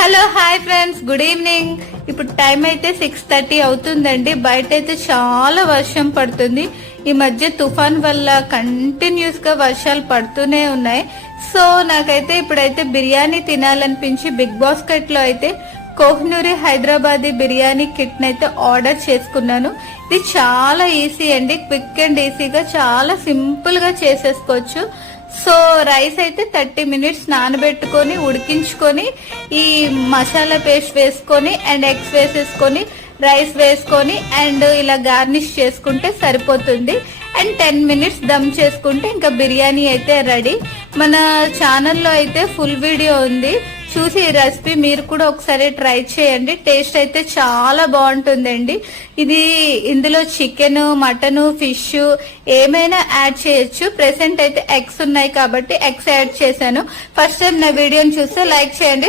Hello hi friends, good evening. ఇప్పుడు time అయితే 6:30 అవుతుందండి. బయట అయితే చాలా వర్షం పడుతుంది. ఈ మధ్య తుఫాన్ వల్ల కంటిన్యూస్ గా వర్షాలు పడుతూనే ఉన్నాయి. సో నాకైతే ఇప్పుడైతే బిర్యానీ తినాలనిపించి బిగ్ బాస్కెట్ లో అయితే కోహినూరి హైదరాబాదీ బిర్యానీ కిట్ అయితే ఆర్డర్ చేసుకున్నాను. ఇది చాలా ఈజీ అండి, క్విక్ అండ్ ఈజీగా చాలా సింపుల్ గా చేసేసుకోవచ్చు. సో రైస్ అయితే 30 మినిట్స్ నానబెట్టుకొని ఉడికించుకొని ఈ మసాలా పేస్ట్ వేసుకొని అండ్ ఎగ్స్ వేసేసుకొని రైస్ వేసుకొని అండ్ ఇలా గార్నిష్ చేసుకుంటే సరిపోతుంది. అండ్ 10 మినిట్స్ దమ్ చేసుకుంటే ఇంకా బిర్యానీ అయితే రెడీ. మన ఛానల్లో అయితే ఫుల్ వీడియో ఉంది, చూసి ఈ రెసిపీ మీరు కూడా ఒకసారి ట్రై చేయండి. టేస్ట్ అయితే చాలా బాగుంటుందండి. ఇందులో చికెన్, మటన్, ఫిష్ ఏమైనా యాడ్ చేయొచ్చు. ప్రెసెంట్ అయితే ఎగ్స్ ఉన్నాయి కాబట్టి ఎగ్స్ యాడ్ చేశాను. ఫస్ట్ టైం నా వీడియోని చూస్తే లైక్ చేయండి.